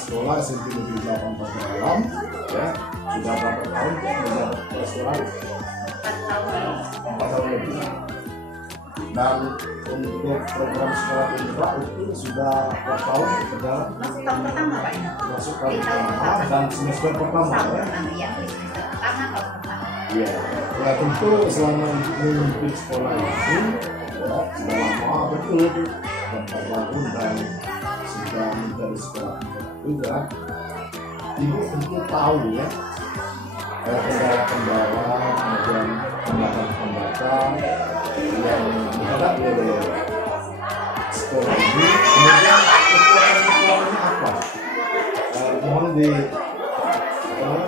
sekolah SMP Negeri 8 Pagar Alam, ya sudah berapa tahun menjabat kepala sekolah? 4 tahun lebih. Dan untuk program sekolah penggerak itu sudah berapa tahun berjalan? Masuk tahun pertama Pak ya? Masuk tahun pertama dan semester pertama tahun ya? pertama ya, semester pertama tahun pertama. Iya, ya tentu selama memimpin sekolah ini ya sudah lama betul itu 4 tahun dan sudah menjadi sekolah juga. Ibu tentu tahu ya kendala-kendala kemudian hambatan-hambatan yang dihadapi oleh sekolah ini. Kemudian kekuatan-kekuatannya apa? Mohon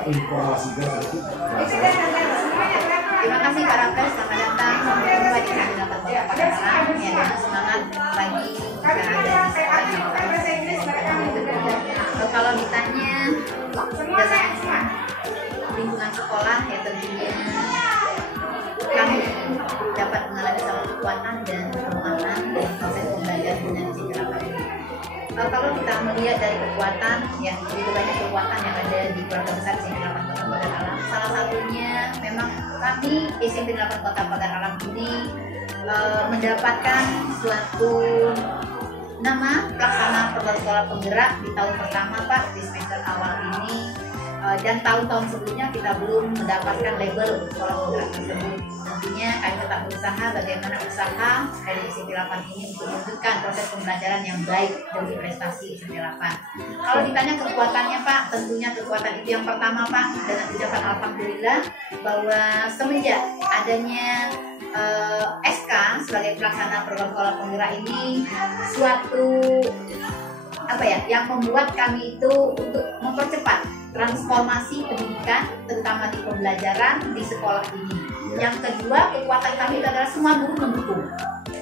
informasikan sedikit. Terima kasih Pak Raffles, selamat datang. Sampai jumpa di channel Dapat Bapak Pagar Alam. Ya, dengan semangat bagi anak-anak di sekolah yang kalau ditanya dengan lingkungan sekolah ya tentunya kami dapat mengalami satu kekuatan dan kelemahan dari proses pembelajaran dengan Sipil 8 ini. Kalau kita melihat dari kekuatan, ya begitu banyak kekuatan yang ada di keluarga besar Sipil 8 Kota Pagar Alam. Salah satunya memang kami di Sipil 8 Kota Pagar Alam ini mendapatkan suatu nama pelaksana program sekolah penggerak di tahun pertama Pak, di semester awal ini. Dan tahun-tahun sebelumnya kita belum mendapatkan label untuk sekolah penggerak tersebut. Tentunya kami tetap berusaha bagaimana usaha dari SMP 8 ini untuk mewujudkan proses pembelajaran yang baik demi prestasi SMP 8. Kalau ditanya kekuatannya Pak, tentunya kekuatan itu yang pertama Pak, dengan ucapan alhamdulillah bahwa semenjak adanya SK sebagai pelaksana program sekolah penggerak ini suatu yang membuat kami itu untuk mempercepat transformasi pendidikan terutama di pembelajaran di sekolah ini. Yang kedua, kekuatan kami adalah semua guru mendukung.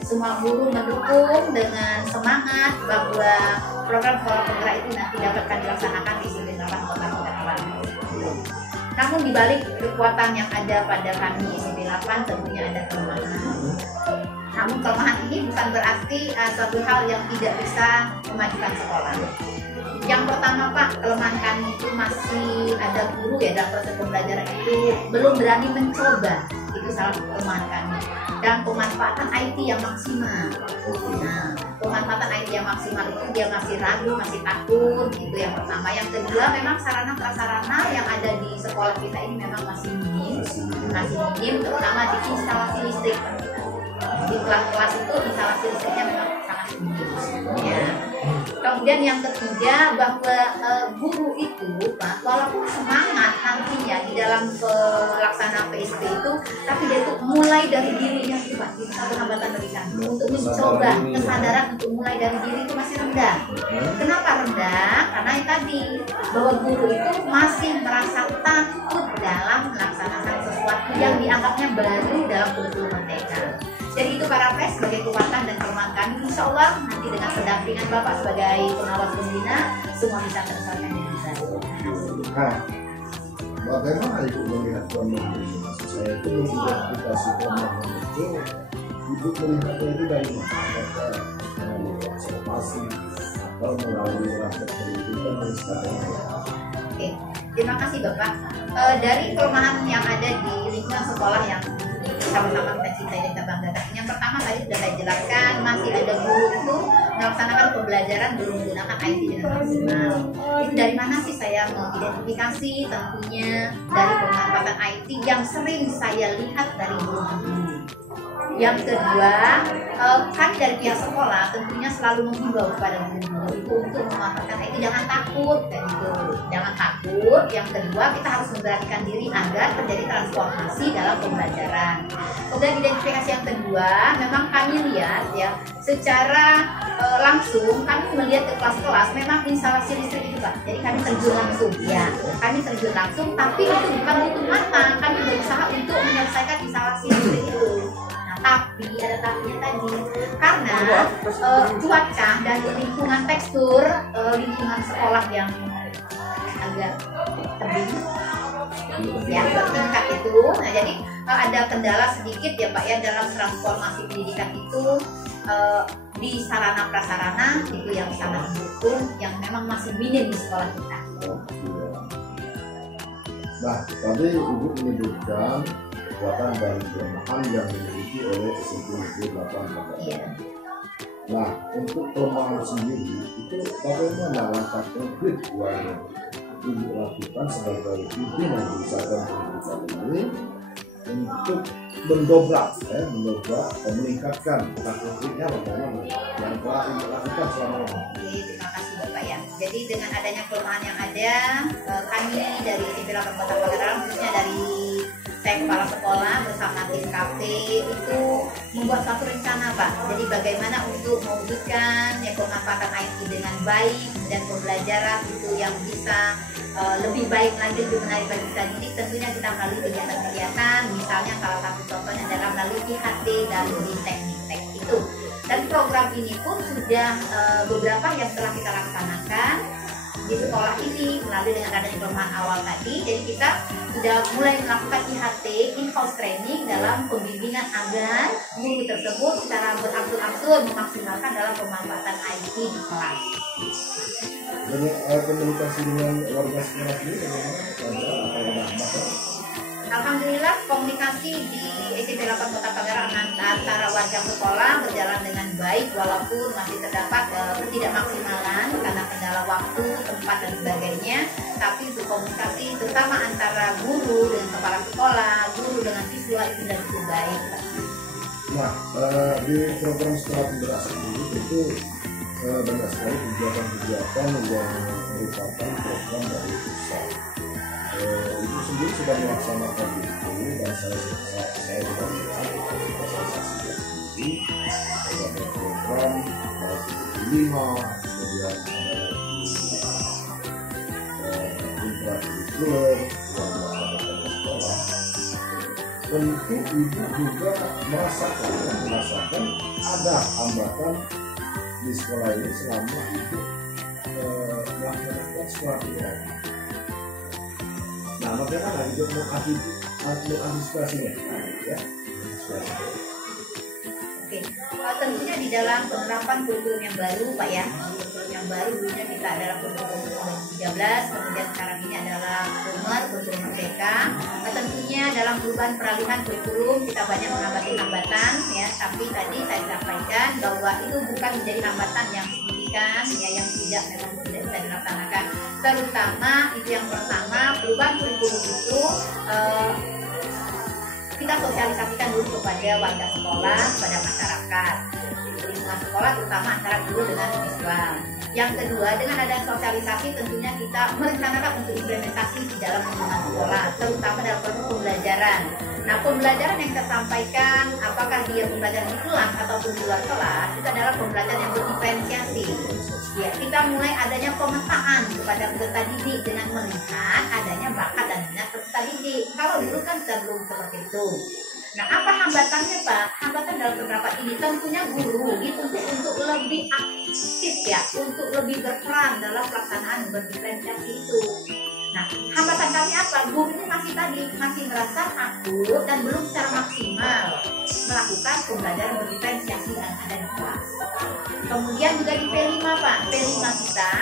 Semua guru mendukung dengan semangat bahwa program sekolah penggerak itu nanti dapat kami laksanakan di Sipil 8 Kota Pagar Alam. Namun dibalik kekuatan yang ada pada kami Sipil 8 tentunya ada kelemahan. Namun kelemahan ini bukan berarti suatu hal yang tidak bisa memajukan sekolah. Yang pertama Pak, kelemahan kami itu masih ada guru ya dalam proses pembelajaran itu belum berani mencoba. Itu salah satu kelemahan kami. Dan pemanfaatan IT yang maksimal. Nah, pemanfaatan IT yang maksimal itu dia masih ragu, masih takut. Itu yang pertama. Yang kedua, memang sarana prasarana yang ada di sekolah kita ini memang masih minim, terutama di instalasi listrik. Di kelas-kelas itu instalasi listriknya memang sangat minim. Ya. Kemudian yang ketiga bahwa guru itu Pak, walaupun semangat nantinya di dalam pelaksanaan PSP itu, tapi dia itu mulai dari dirinya sih Pak, itu satu hambatan bagi kami untuk mencoba kesadaran untuk mulai dari diri itu masih rendah. Kenapa rendah? Karena yang tadi bahwa guru itu masih merasa takut dalam melaksanakan sesuatu yang dianggapnya baru dalam kurikulum merdeka. Jadi itu para pres sebagai kekuatan dan kelemahan kami. Insya Allah nanti dengan pendampingan Bapak sebagai pengawas pembina semua bisa terselesaikan dengan baik. Nah, bagaimana Ibu melihat kelemahan ini? Maksud saya itu mengidentifikasi kelemahan itu, Ibu melihatnya itu dari mana? Apakah melalui observasi atau melalui praktek pendidikan dan sebagainya? Oke, terima kasih Bapak. Dari kelemahan yang ada di lingkungan sekolah yang sama-sama kita cintai dan kita banggakan. Yang pertama tadi sudah saya jelaskan, masih ada guru itu melaksanakan pembelajaran belum menggunakan IT dengan maksimal. Itu dari mana sih saya mengidentifikasi? Tentunya dari pemanfaatan IT yang sering saya lihat dari guru-guru. Yang kedua, kami dari pihak sekolah tentunya selalu menghimbau kepada guru-guru itu untuk memanfaatkan IT, jangan takut kayak gitu. Jangan takut. Yang kedua, kita harus memberanikan diri agar terjadi transformasi dalam pembelajaran. Kemudian identifikasi yang kedua, memang kami lihat ya secara langsung kami melihat ke kelas-kelas memang instalasi listrik itu Pak. Jadi kami terjun langsung ya. Kami terjun langsung, tapi itu bukan itu mata. Kami berusaha untuk menyelesaikan instalasi listrik itu. Tapi ada tapinya tadi karena cuaca dan lingkungan tekstur lingkungan sekolah yang agak tebing ya bertingkat itu, nah jadi ada kendala sedikit ya Pak ya dalam transformasi pendidikan itu. di sarana prasarana itu yang sangat mendukung, yang memang masih minim di sekolah kita. Nah, tadi Ibu menyebutkan kekuatan dan kelemahan yang dimiliki oleh SMP Negeri 8 Iya. Nah, untuk kelemahan sendiri itu bagaimana langkah konkret yang Ibu lakukan sebagai pimpinan di Satuan Pendidikan ini untuk mendobrak, meningkatkan konkretnya bagaimana yang telah Ibu lakukan selama ini? Terima kasih Bapak ya. Jadi dengan adanya kelemahan yang ada, kami dari SMP 8 Kota Pagarang, khususnya dari saya kepala sekolah bersama tim KP itu membuat satu rencana Pak. Jadi bagaimana untuk mewujudkan ya pemanfaatan IT dengan baik dan pembelajaran itu yang bisa lebih baik lagi untuk menarik bagi kita didik. Tentunya kita melalui kegiatan-kegiatan, misalnya salah satu contohnya adalah melalui IHT dan di teknik itu. Dan program ini pun sudah beberapa yang telah kita laksanakan di sekolah ini melalui dengan adanya kelemahan awal tadi. Jadi kita sudah mulai melakukan IHT, in-house training dalam pembimbingan agar guru tersebut secara berangsur-angsur memaksimalkan dalam pemanfaatan IT di kelas. Komunikasi dengan warga sekolah ini bagaimana? Alhamdulillah komunikasi di SMP 8 Kota Pagarang antara warga sekolah berjalan dengan baik, walaupun masih terdapat ketidakmaksimalan karena kendala waktu, tempat dan sebagainya. Tapi untuk komunikasi terutama antara guru dengan kepala sekolah, guru dengan siswa itu sudah cukup baik. Nah, di program sekolah pembelajaran sendiri itu banyak sekali kegiatan-kegiatan yang merupakan program dari pusat. Ibu sendiri sudah melaksanakan itu dan saya sudah melihat sosialisasi sendiri beberapa program 75, kemudian intrakurikuler yang dilaksanakan di sekolah. Tentu Ibu juga merasakan ada hambatan di sekolah ini selama Ibu melaksanakan sekolah pembelajaran. Nah, bagaimana untuk mengantisipasinya? Ya, Oke, tentunya di dalam penerapan kurikulum yang baru, Pak ya. Kurikulum yang baru dulunya kita adalah kurikulum 2013, kemudian sekarang ini adalah kurikulum merdeka. Tentunya dalam perubahan peralihan kurikulum kita banyak menghadapi hambatan, ya. Tapi tadi saya sampaikan bahwa itu bukan menjadi hambatan yang signifikan, ya, yang memang tidak bisa dilaksanakan. Terutama itu yang pertama, perubahan kurikulum itu kita sosialisasikan dulu kepada warga sekolah, kepada masyarakat, lingkungan sekolah terutama antara guru dengan siswa. Yang kedua, dengan adanya sosialisasi tentunya kita merencanakan untuk implementasi di dalam lingkungan sekolah, terutama dalam proses pembelajaran. Nah, pembelajaran yang kita sampaikan, apakah dia pembelajaran di kelas ataupun di luar kelas, itu adalah pembelajaran yang berdiferensiasi. Ya, kita mulai adanya pemetaan kepada peserta didik dengan melihat adanya bakat dan minat peserta didik. Kalau dulu kan belum seperti itu. Nah, apa hambatannya Pak? Hambatan dalam penerapan ini tentunya guru dituntut untuk lebih aktif ya, untuk lebih berperan dalam pelaksanaan berdiferensiasi itu. Nah, hambatan kami apa? Guru ini masih merasa takut dan belum secara maksimal melakukan pembelajaran berdiferensiasi yang ada di kelas. Kemudian juga di P5 Pak, P5 kita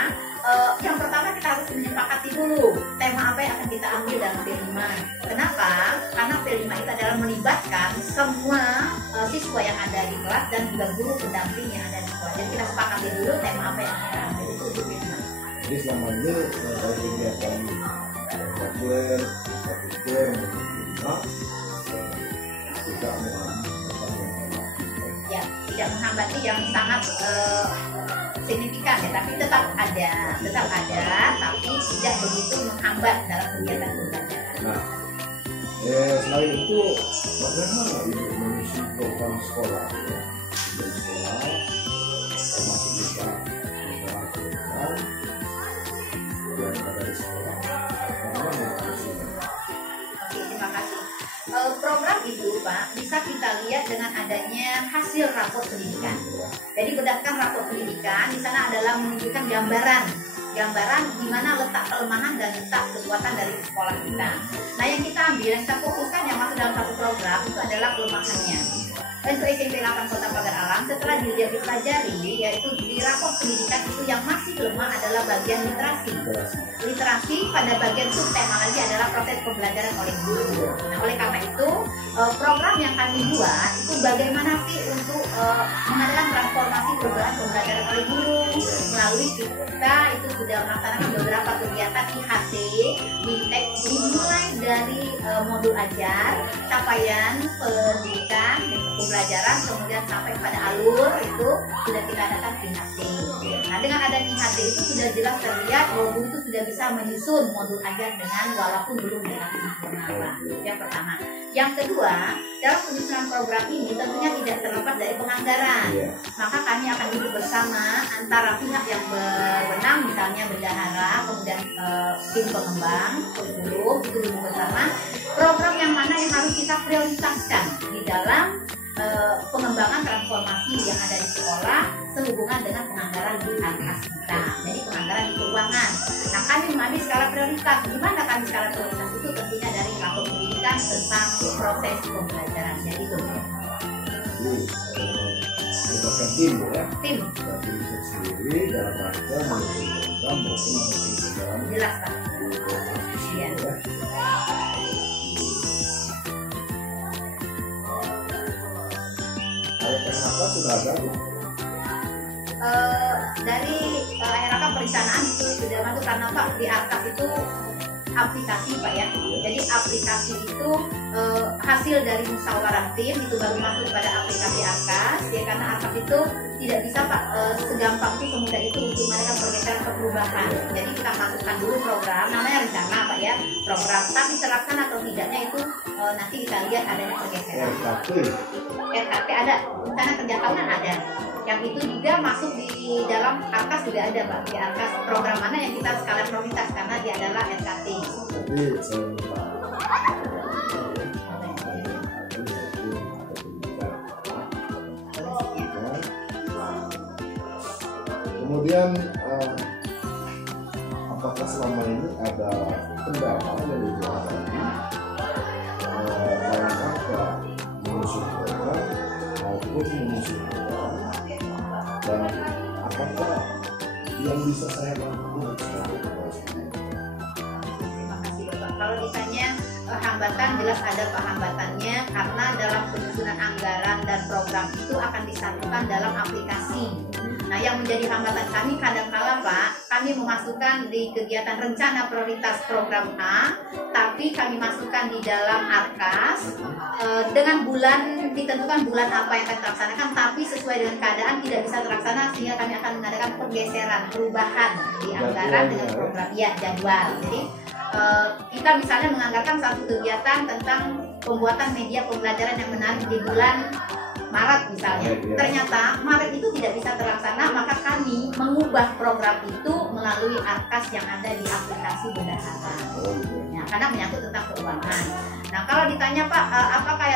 yang pertama kita harus menyepakati dulu tema apa yang akan kita ambil dalam P5. Kenapa? Karena P5 itu adalah melibatkan semua siswa yang ada di kelas dan juga guru pendamping yang ada di sekolah. Jadi kita sepakati dulu tema apa yang kita ambil itu untuk P5. Jadi selama ini kalau kegiatan populer, tidak ya, tidak menghambati yang sangat signifikan ya, tapi tetap ada, tapi tidak begitu menghambat dalam kegiatan pembelajaran. Nah, selain itu bagaimana Ibu mengisi program sekolah ya? Dari sekolah termasuk juga program yang ada di sekolah. Bagaimana mengisinya? Oke, terima kasih. Program itu Pak bisa kita lihat dengan adanya hasil rapor pendidikan. Jadi berdasarkan rapor pendidikan di sana adalah menunjukkan gambaran di mana letak kelemahan dan letak kekuatan dari sekolah kita. Nah, yang kita ambil, yang kita fokuskan yang masuk dalam satu program itu adalah kelemahannya. untuk SMP 8 Kota Pagar Alam setelah dipelajari, yaitu di rapor pendidikan itu yang masih lemah adalah bagian literasi. Literasi pada bagian subtema lagi adalah proses pembelajaran oleh guru. Nah, oleh karena itu program yang kami buat itu bagaimana sih untuk mengadakan transformasi perubahan pembelajaran oleh guru melalui kita itu sudah melaksanakan beberapa kegiatan IHT, Bintek, dimulai dari modul ajar, capaian pendidikan, pembelajaran, kemudian sampai pada alur itu sudah kita adakan IHT. Nah, dengan adanya IHT itu sudah jelas terlihat bahwa guru itu sudah bisa menyusun modul ajar dengan walaupun belum dengan sempurna. Yang pertama. Yang kedua, dalam penyusunan program ini tentunya tidak terlepas dari penganggaran. Maka kami akan duduk bersama antara pihak yang berwenang, misalnya bendahara, kemudian tim pengembang, guru, itu duduk bersama program yang mana yang harus kita prioritaskan di dalam pengembangan transformasi yang ada di sekolah sehubungan dengan penganggaran di atas kita. Jadi penganggaran di keuangan. Nah, kami mengambil skala prioritas. Gimana kami skala prioritas itu tentunya dari rapor pendidikan tentang proses pembelajaran. Jadi itu. Merupakan tim ya. Tim. Tapi itu sendiri dalam rangka menyusun program maupun menyusun dalam jelas Pak. Iya. RHK sudah ada Bu? Dari RHK perencanaan itu sudah masuk karena Pak di Arkas itu aplikasi Pak ya. Jadi aplikasi itu hasil dari musyawarah tim itu baru masuk pada aplikasi Arkas ya, karena Arkas itu tidak bisa Pak segampang itu semudah itu untuk melakukan pergeseran ke perubahan. Jadi kita masukkan dulu program namanya rencana Pak ya, program, tapi terlaksana atau tidaknya itu nanti kita lihat adanya pergeseran. RKP ada, rencana kerja tahunan ada. Yang itu juga masuk di dalam Arkas juga ada Pak. Di Arkas program mana yang kita skala prioritas karena dia adalah RKT. Jadi saya minta kemudian apakah selama ini ada kendala yang dihadapi dalam rangka mengusung program maupun mengusung program, dan apakah yang bisa saya lakukan sebagai kepala sekolah? Terima kasih Bapak. Kalau ditanya hambatan, jelas ada Pak hambatannya karena dalam penyusunan anggaran dan program itu akan disatukan dalam aplikasi. Nah, yang menjadi hambatan kami kadang-kala Pak, kami memasukkan di kegiatan rencana prioritas program A, tapi kami masukkan di dalam Arkas dengan bulan, ditentukan bulan apa yang akan terlaksanakan, tapi sesuai dengan keadaan tidak bisa terlaksana sehingga kami akan mengadakan pergeseran, perubahan di anggaran dengan program ya jadwal. Jadi kita misalnya menganggarkan satu kegiatan tentang pembuatan media pembelajaran yang menarik di bulan Maret misalnya, ternyata Maret itu tidak bisa terlaksana, maka kami mengubah program itu melalui Arkas yang ada di aplikasi bendahara. Nah, karena menyangkut tentang keuangan. Nah, kalau ditanya Pak, apakah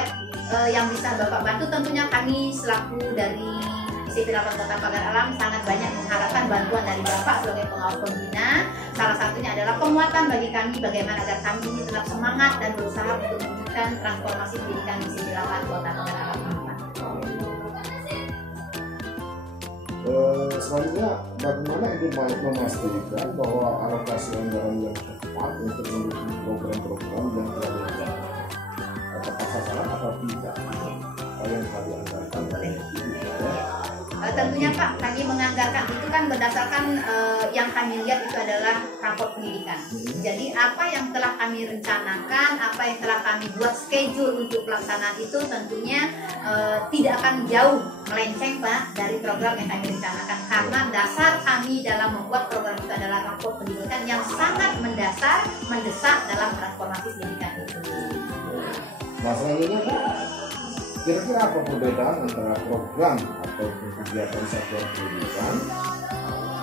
yang bisa Bapak bantu? Tentunya kami selaku dari SMP 8 Kota Pagar Alam sangat banyak mengharapkan bantuan dari Bapak sebagai pengawas pembina. Salah satunya adalah penguatan bagi kami bagaimana agar kami ini tetap semangat dan berusaha untuk mewujudkan transformasi pendidikan di SMP 8 Kota Pagar Alam. Selanjutnya, bagaimana Ibu memastikan bahwa alokasi anggaran yang tepat untuk mendukung program-program yang telah dianggarkan apakah sasaran atau tidak? Apa yang telah dianggarkan oleh Ibu? Tentunya Pak, kami menganggarkan itu kan berdasarkan yang kami lihat itu adalah rapor pendidikan. Jadi apa yang telah kami rencanakan, apa yang telah kami buat schedule untuk pelaksanaan itu tentunya tidak akan jauh melenceng Pak dari program yang kami rencanakan, karena dasar kami dalam membuat program itu adalah rapor pendidikan yang sangat mendasar, mendesak dalam transformasi pendidikan itu. Nah, selanjutnya Pak, kira-kira apa perbedaan antara program atau kegiatan satuan pendidikan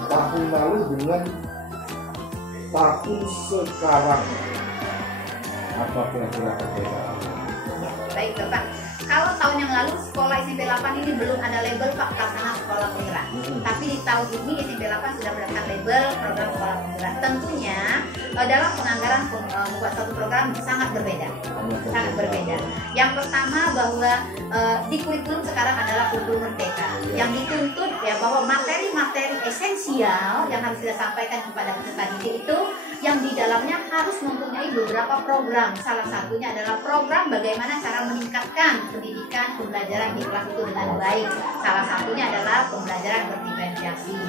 tahun lalu dengan tahun sekarang? Apa kira-kira perbedaan? Baik Bapak, kalau tahun yang lalu sekolah SMP 8 ini belum ada label Pak pelaksana sekolah penggerak. Tapi di tahun ini SMP 8 sudah mendapatkan label program sekolah penggerak. Tentunya dalam penganggaran membuat suatu program sangat berbeda. Sangat berbeda. Yang pertama bahwa di kurikulum sekarang adalah kurikulum merdeka. Yang dituntut ya bahwa materi-materi esensial yang harus kita sampaikan kepada peserta didik itu yang di dalamnya harus mempunyai beberapa program. Salah satunya adalah program bagaimana cara meningkatkan pendidikan pembelajaran di kelas itu dengan baik. Salah satunya adalah pembelajaran berdiferensiasi.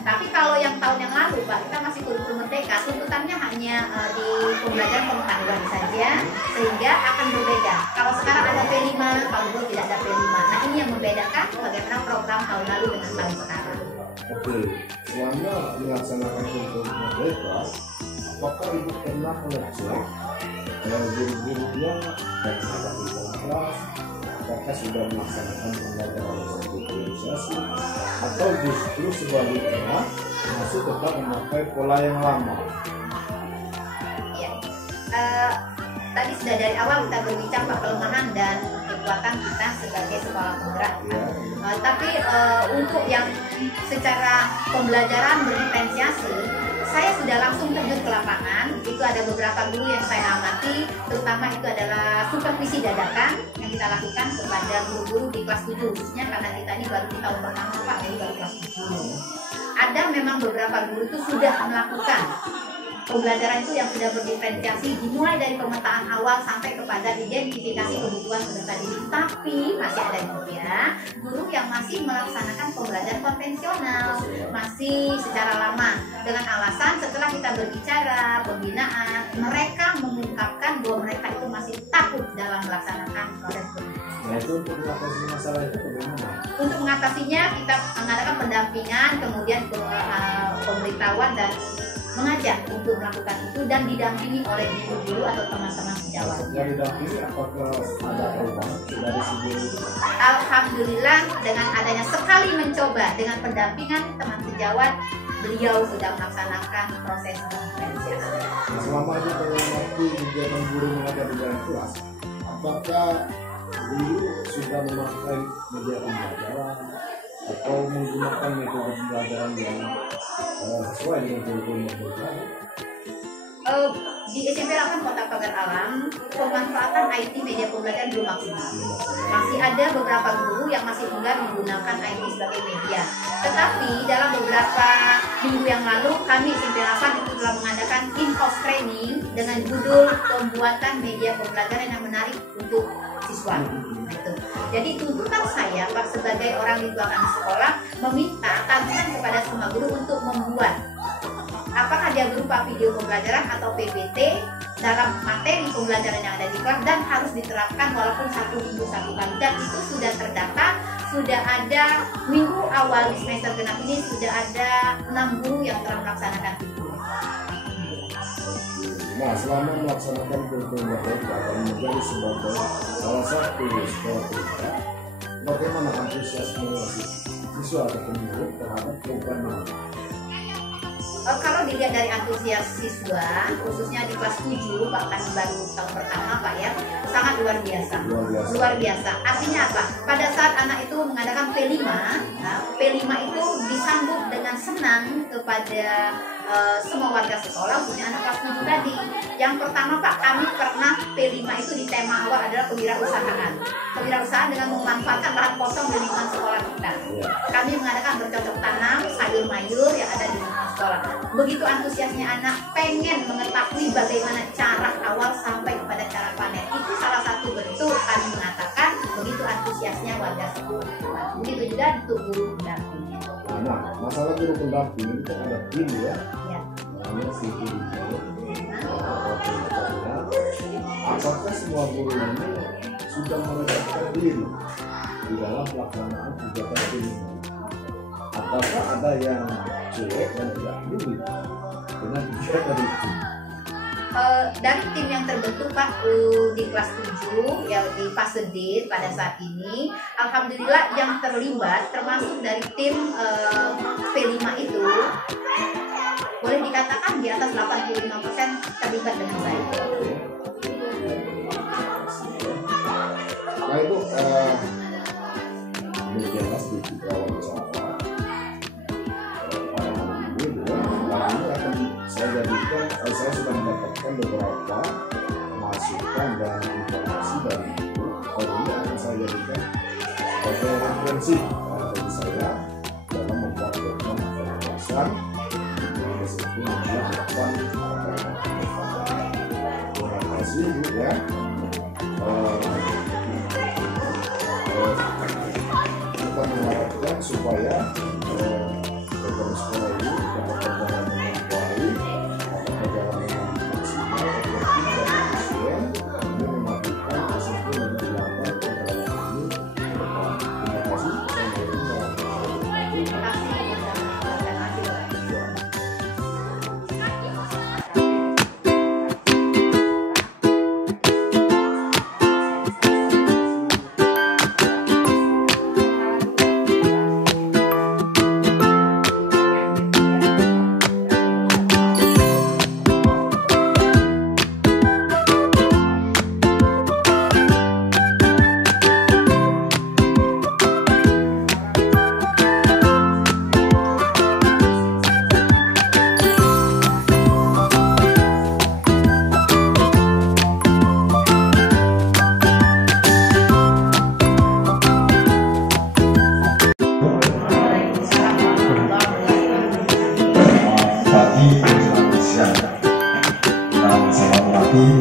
Tapi kalau yang tahun yang lalu Pak, kita masih kurikulum merdeka, tuntutannya hanya di pembelajaran pengetahuan saja, sehingga akan berbeda. Kalau sekarang ada P5, kalau dulu tidak ada P5. Nah ini yang membedakan bagaimana program tahun lalu dengan tahun sekarang. Oke, selama melaksanakan kurikulum merdeka, apakah Ibu pernah mengecek guru-gurunya dan sahabat di kelas apakah sudah melaksanakan pembelajaran berdiferensiasi atau justru sebaliknya masih tetap memakai pola yang lama? Ya, tadi sudah dari awal kita berbicara Pak kelemahan dan kekuatan kita sebagai sekolah penggerak. Ya. Tapi untuk yang secara pembelajaran berdiferensiasi, saya sudah langsung terjun ke lapangan. Itu ada beberapa guru yang saya amati, terutama itu adalah supervisi dadakan yang kita lakukan kepada guru-guru di kelas 7, khususnya karena kita ini baru di tahun pertama Pak, jadi baru kelas 7. Ada memang beberapa guru itu sudah melakukan pembelajaran itu yang sudah berdiferensiasi dimulai dari pemetaan awal sampai kepada identifikasi kebutuhan peserta didik. Tapi masih ada juga guru yang masih melaksanakan pembelajaran konvensional, masih secara lama, dengan alasan setelah kita berbicara pembinaan, mereka mengungkapkan bahwa mereka itu masih takut dalam melaksanakan proses pembinaan. Nah itu untuk mengatasi masalah itu bagaimana? Untuk mengatasinya kita mengadakan pendampingan, kemudian pemberitahuan dan mengajak untuk melakukan itu dan didampingi oleh guru-guru atau teman-teman sejawat. Yang didampingi apakah ada perubahan dari si guru? Alhamdulillah dengan adanya sekali mencoba dengan pendampingan teman sejawat, beliau sudah melaksanakan proses diferensiasi. Selama ini mengamati kegiatan guru mengajar di dalam kelas, apakah guru sudah memakai media pembelajaran atau menggunakan metode pembelajaran yang sesuai dengan kurikulum merdeka? Di SMP 8 Kota Pagar Alam, pemanfaatan IT media pembelajaran belum maksimal. Masih ada beberapa guru yang masih enggan menggunakan IT sebagai media. Tetapi dalam beberapa minggu yang lalu, kami SMP 8 itu telah mengadakan in-house training dengan judul pembuatan media pembelajaran yang menarik untuk siswa. Gitu. Jadi tuntutan saya Pak sebagai orang di belakang sekolah meminta tantangan kepada semua guru untuk membuat apakah dia berupa video pembelajaran atau PPT dalam materi pembelajaran yang ada di kelas dan harus diterapkan walaupun 1 minggu 1 kali, dan itu sudah terdata, sudah ada minggu awal di semester genap ini sudah ada 6 guru yang telah melaksanakan itu. Nah, selama melaksanakan kurikulum merdeka dan menjadi sebagai salah satu sekolah penggerak, bagaimana antusiasme siswa atau murid terhadap program ini? Kalau dilihat dari antusias siswa, khususnya di kelas 7, Pak, kan baru tahun pertama Pak ya, sangat luar biasa. Luar biasa. Artinya apa? Pada saat anak itu mengadakan P5, nah, P5 itu disambut dengan senang kepada semua warga sekolah, khususnya anak kelas 7 tadi. Yang pertama Pak, kami pernah P5 itu di tema awal adalah kewirausahaan. Kewirausahaan dengan memanfaatkan lahan kosong di lingkungan sekolah kita. Kami mengadakan bercocok tanam sayur mayur yang ada di lingkungan sekolah. Begitu antusiasnya anak pengen mengetahui bagaimana cara awal sampai kepada cara panen. Itu salah satu bentuk kami mengatakan begitu antusiasnya warga sekolah. Begitu juga untuk guru pendamping. Nah, masalah guru pendamping itu kan ada tim ya. Namanya si tim. Apakah semua guru ini sudah melibatkan diri di dalam pelaksanaan kegiatan ini? Apakah ada yang cuek dan tidak peduli dengan kegiatan dari tim? Dari tim yang terbentuk Pak di kelas 7 ya di fase D pada saat ini, alhamdulillah yang terlibat termasuk dari tim P5 itu boleh dikatakan di atas 85% terlibat dengan baik. Nah itu ini jelas di awal usaha pada hari ini juga, hari ini akan saya jadikan, saya sudah berdasarkan beberapa masukan dan informasi dari itu, ini akan saya jadikan sebagai referensi bagi saya dalam membuat dokumen pengawasan yang disebut melakukan. Terima kasih Bu ya. Kita mengharapkan supaya program sekolah ini dapat berjalan dengan baik, dapat berjalan dengan maksimal, efektif dan efisien, dan memastikan hasilnya yang dilakukan pada waktu ini. Terima kasih. Terima kasih.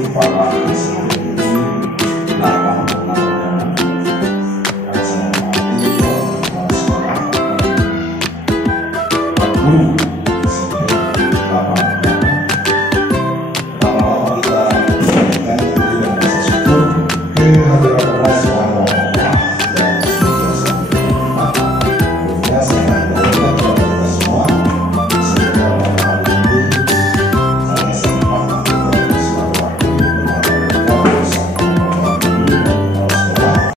Para siswi lawan penampilan yang saya hormati para sekolah guru sipil lawan kita berikan puji dan rasa syukur kehadiran Allah